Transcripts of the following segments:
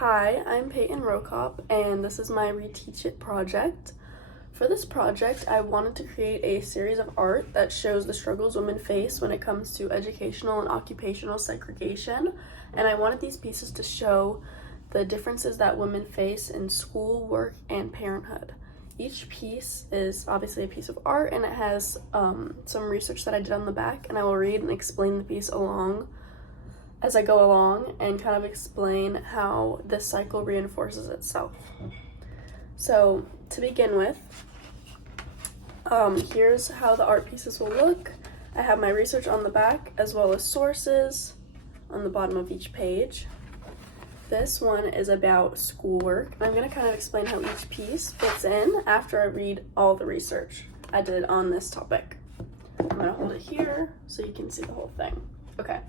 Hi, I'm Peyton Rokop, and this is my Reteach It project. For this project, I wanted to create a series of art that shows the struggles women face when it comes to educational and occupational segregation, and I wanted these pieces to show the differences that women face in school, work, and parenthood. Each piece is obviously a piece of art, and it has some research that I did on the back, and I will read and explain the piece as I go along and kind of explain how this cycle reinforces itself. So to begin with, here's how the art pieces will look. I have my research on the back as well as sources on the bottom of each page. This one is about schoolwork. I'm going to kind of explain how each piece fits in after I read all the research I did on this topic. I'm going to hold it here so you can see the whole thing. Okay.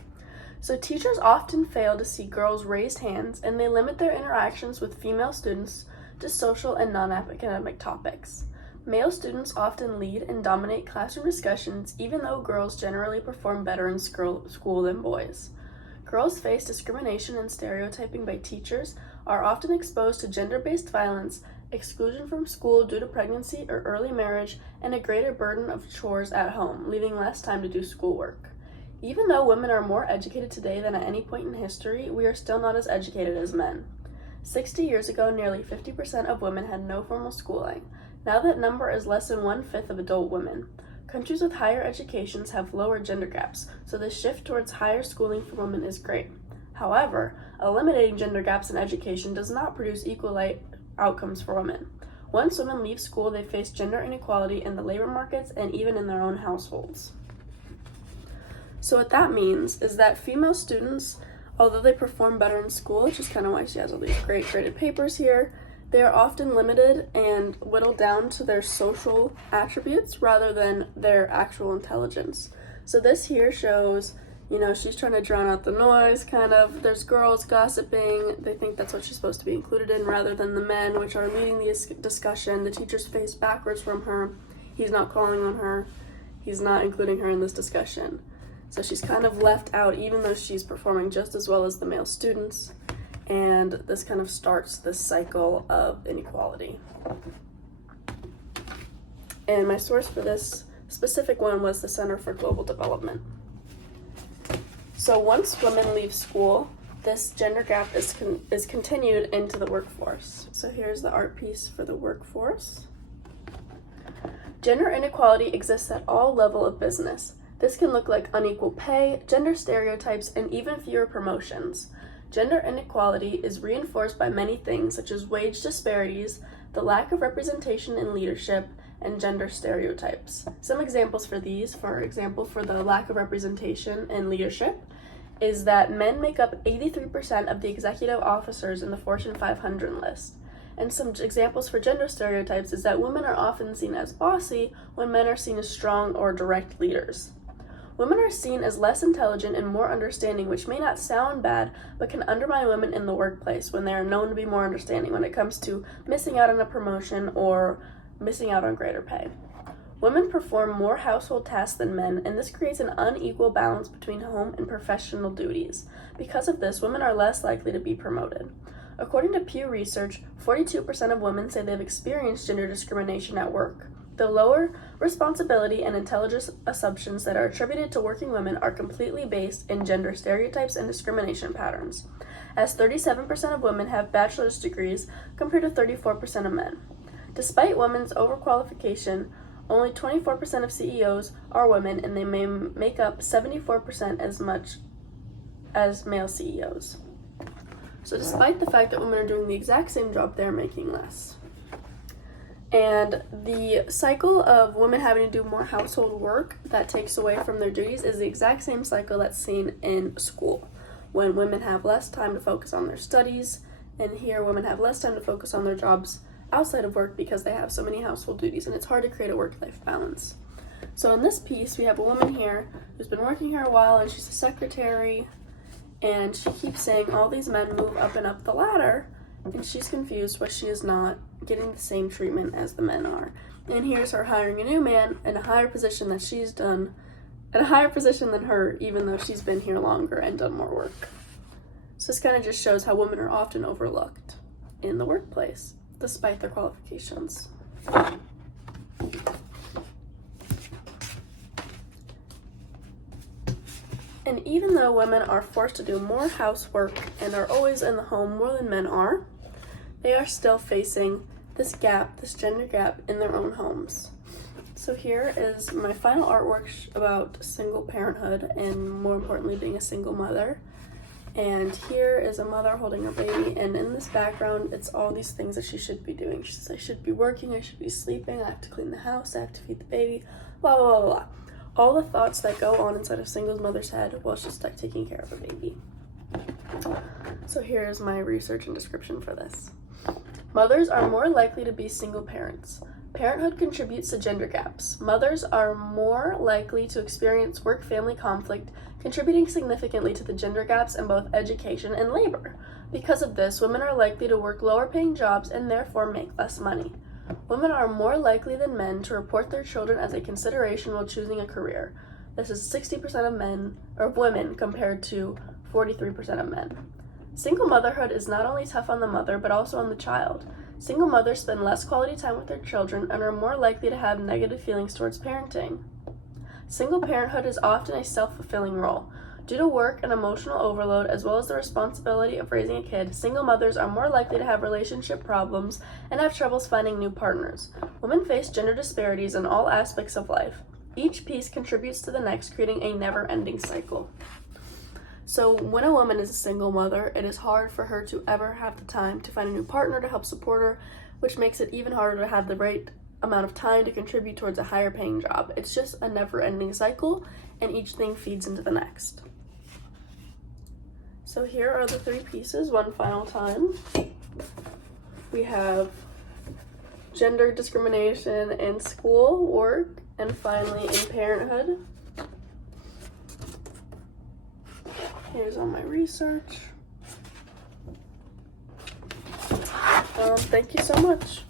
So teachers often fail to see girls' raised hands, and they limit their interactions with female students to social and non-academic topics. Male students often lead and dominate classroom discussions, even though girls generally perform better in school than boys. Girls face discrimination and stereotyping by teachers, are often exposed to gender-based violence, exclusion from school due to pregnancy or early marriage, and a greater burden of chores at home, leaving less time to do schoolwork. Even though women are more educated today than at any point in history, we are still not as educated as men. 60 years ago, nearly 50% of women had no formal schooling. Now that number is less than 1/5 of adult women. Countries with higher educations have lower gender gaps, so the shift towards higher schooling for women is great. However, eliminating gender gaps in education does not produce equal outcomes for women. Once women leave school, they face gender inequality in the labor markets and even in their own households. So what that means is that female students, although they perform better in school, which is kind of why she has all these great graded papers here, they are often limited and whittled down to their social attributes rather than their actual intelligence. So this here shows, she's trying to drown out the noise, kind of. There's girls gossiping. They think that's what she's supposed to be included in rather than the men, which are leading the discussion. The teacher's face backwards from her. He's not calling on her. He's not including her in this discussion. So she's kind of left out even though she's performing just as well as the male students, and this kind of starts this cycle of inequality. And my source for this specific one was the Center for Global Development. So once women leave school, this gender gap is continued into the workforce. So here's the art piece for the workforce. Gender inequality exists at all levels of business. This can look like unequal pay, gender stereotypes, and even fewer promotions. Gender inequality is reinforced by many things such as wage disparities, the lack of representation in leadership, and gender stereotypes. Some examples for these, for example, for the lack of representation in leadership, is that men make up 83% of the executive officers in the Fortune 500 list. And some examples for gender stereotypes is that women are often seen as bossy when men are seen as strong or direct leaders. Women are seen as less intelligent and more understanding, which may not sound bad, but can undermine women in the workplace when they are known to be more understanding when it comes to missing out on a promotion or missing out on greater pay. Women perform more household tasks than men, and this creates an unequal balance between home and professional duties. Because of this, women are less likely to be promoted. According to Pew Research, 42% of women say they've experienced gender discrimination at work. The lower responsibility and intelligence assumptions that are attributed to working women are completely based in gender stereotypes and discrimination patterns, as 37% of women have bachelor's degrees compared to 34% of men. Despite women's overqualification, only 24% of CEOs are women, and they may make up 74% as much as male CEOs. So despite the fact that women are doing the exact same job, they're making less. And the cycle of women having to do more household work that takes away from their duties is the exact same cycle that's seen in school, when women have less time to focus on their studies, and here women have less time to focus on their jobs outside of work because they have so many household duties, and it's hard to create a work-life balance. So in this piece, we have a woman here who's been working here a while, and she's a secretary, and she keeps saying all these men move up and up the ladder, and she's confused why she is not getting the same treatment as the men are. And here's her hiring a new man in a higher position that she's done, at a higher position than her, even though she's been here longer and done more work. So this kind of just shows how women are often overlooked in the workplace, despite their qualifications. And even though women are forced to do more housework and are always in the home more than men are, they are still facing this gap, this gender gap, in their own homes. So here is my final artwork about single parenthood and, more importantly, being a single mother. And here is a mother holding her baby, and in this background, it's all these things that she should be doing. She says, I should be working, I should be sleeping, I have to clean the house, I have to feed the baby, blah, blah, blah, blah. All the thoughts that go on inside a single mother's head while she's stuck taking care of a baby. So here's my research and description for this. Mothers are more likely to be single parents. Parenthood contributes to gender gaps. Mothers are more likely to experience work-family conflict, contributing significantly to the gender gaps in both education and labor. Because of this, women are likely to work lower-paying jobs and therefore make less money. Women are more likely than men to report their children as a consideration while choosing a career. This is 60% of men or women compared to 43% of men. Single motherhood is not only tough on the mother but also on the child. Single mothers spend less quality time with their children and are more likely to have negative feelings towards parenting. Single parenthood is often a self-fulfilling role. Due to work and emotional overload, as well as the responsibility of raising a kid, single mothers are more likely to have relationship problems and have troubles finding new partners. Women face gender disparities in all aspects of life. Each piece contributes to the next, creating a never-ending cycle. So when a woman is a single mother, it is hard for her to ever have the time to find a new partner to help support her, which makes it even harder to have the right amount of time to contribute towards a higher paying job. It's just a never-ending cycle, and each thing feeds into the next. So here are the three pieces one final time. We have gender discrimination in school, work, and finally in parenthood. Here's all my research. Thank you so much.